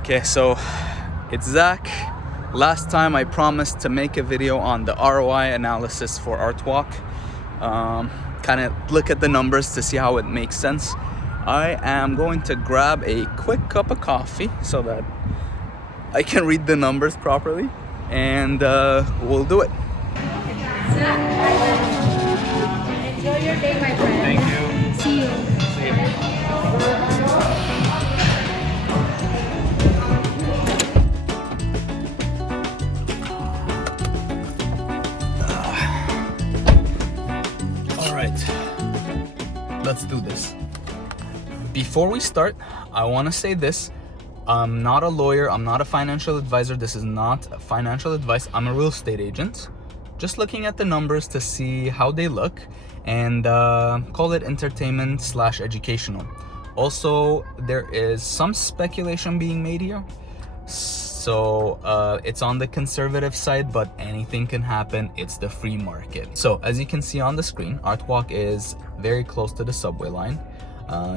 Okay, so it's Zach. Last time I promised to make a video on the ROI analysis for ARTWALK. Kind of look at the numbers to see how it makes sense. I am going to grab a quick cup of coffee so that I can read the numbers properly, and we'll do it. Enjoy your day, my friend. Thank you. See you. See you. All right, let's do this. Before we start, I want to say this. I'm not a lawyer, I'm not a financial advisor. This is not financial advice. I'm a real estate agent. Just looking at the numbers to see how they look, and call it entertainment / educational. Also, there is some speculation being made here. So it's on the conservative side, but anything can happen. It's the free market. So as you can see on the screen, ARTWALK is very close to the subway line.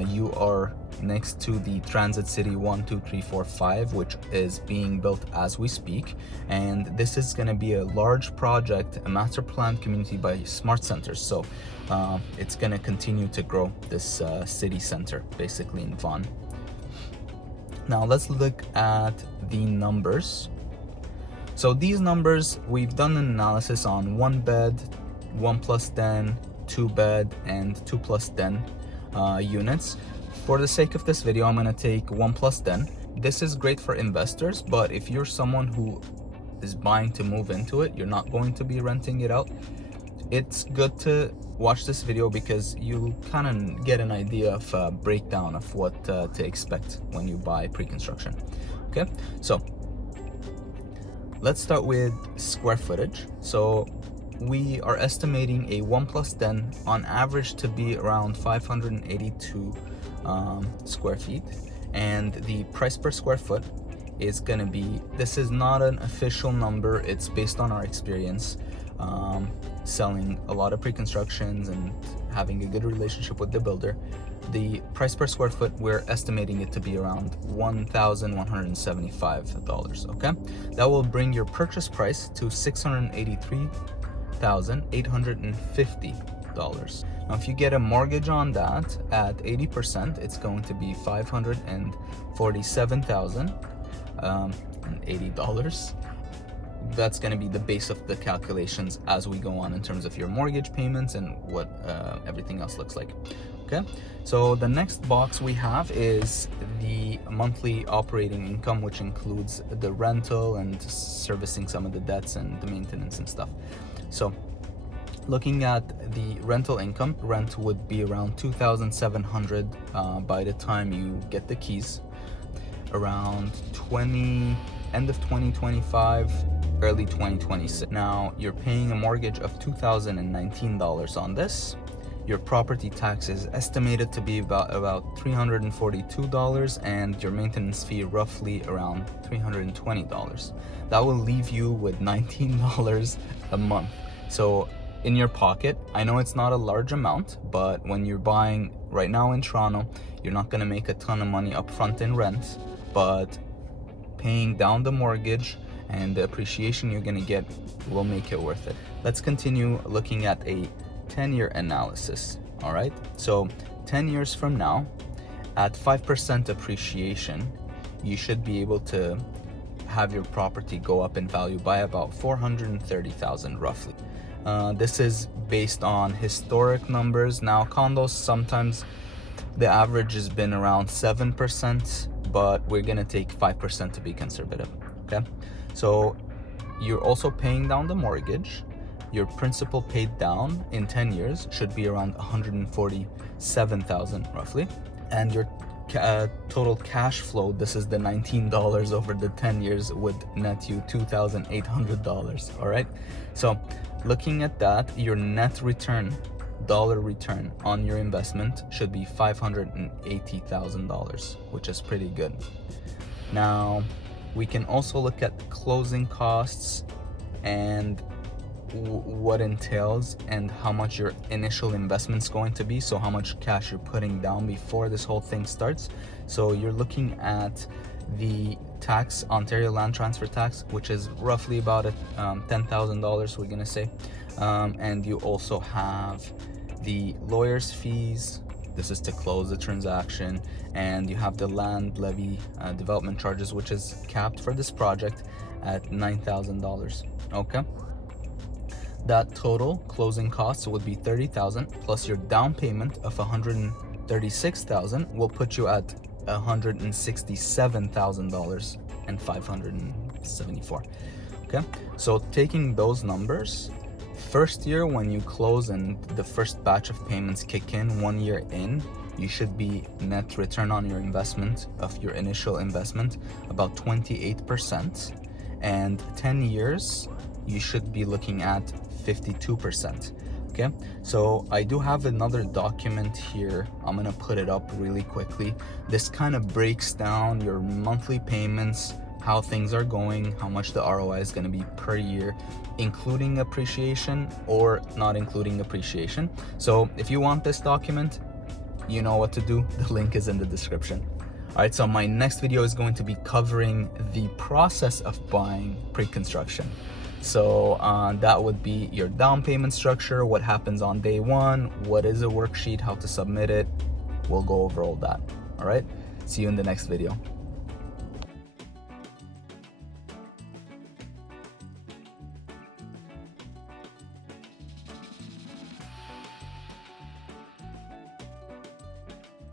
You are next to the Transit City 1, 2, 3, 4, 5, which is being built as we speak. And this is going to be a large project, a master planned community by SmartCenters. So it's going to continue to grow this city center, basically in Vaughan. Now let's look at the numbers. So these numbers, we've done an analysis on 1 bed, 1 plus den, 2 bed, and 2 plus den units. For the sake of this video, I'm going to take 1 plus den. This is great for investors, but if you're someone who is buying to move into it, you're not going to be renting it out, it's good to watch this video because you'll kind of get an idea of a breakdown of what to expect when you buy pre-construction. Okay, so let's start with square footage. So we are estimating a 1 plus den on average to be around 582 square feet, and the price per square foot is going to be, this is not an official number, it's based on our experience selling a lot of pre-constructions and having a good relationship with the builder. The price per square foot, we're estimating it to be around $1,175. Okay, that will bring your purchase price to $683,850. Now if you get a mortgage on that at 80%, it's going to be $547,080. That's going to be the base of the calculations as we go on in terms of your mortgage payments and what everything else looks like. Okay, so the next box we have is the monthly operating income, which includes the rental and servicing some of the debts and the maintenance and stuff. So looking at the rental income, rent would be around $2,700 by the time you get the keys, around end of 2025, early 2026. Now you're paying a mortgage of $2,019 on this. Your property tax is estimated to be about $342, and your maintenance fee roughly around $320. That will leave you with $19 a month. So in your pocket, I know it's not a large amount, but when you're buying right now in Toronto, you're not going to make a ton of money up front in rent, but paying down the mortgage and the appreciation you're going to get will make it worth it. Let's continue looking at a 10-year analysis. All right, so 10 years from now, at 5% appreciation, you should be able to have your property go up in value by about $430,000 roughly. This is based on historic numbers. Now condos, sometimes the average has been around 7%, but we're gonna take 5% to be conservative. Okay, so you're also paying down the mortgage. Your principal paid down in 10 years should be around $147,000 roughly, and your total cash flow, this is the $19 over the 10 years, would net you $2,800. All right, so looking at that, your net return, dollar return on your investment should be $580,000, which is pretty good. Now we can also look at closing costs, and what entails and how much your initial investment's going to be, so how much cash you're putting down before this whole thing starts. So you're looking at the tax, Ontario land transfer tax, which is roughly about $10,000, we're gonna say, and you also have the lawyer's fees. This is to close the transaction, and you have the land levy development charges, which is capped for this project at $9,000. Okay, that total closing costs would be $30,000 plus your down payment of $136,000 will put you at $167,000 and 574. Okay, so taking those numbers, first year when you close and the first batch of payments kick in, 1 year in, you should be net return on your investment of your initial investment about 28%, and 10 years you should be looking at 52%. Okay, so I do have another document here. I'm gonna put it up really quickly. This kind of breaks down your monthly payments, how things are going, how much the ROI is gonna be per year, including appreciation or not including appreciation. So if you want this document, you know what to do. The link is in the description. All right, so my next video is going to be covering the process of buying pre-construction. So that would be your down payment structure, what happens on day one, what is a worksheet, how to submit it. We'll go over all that. All right, see you in the next video.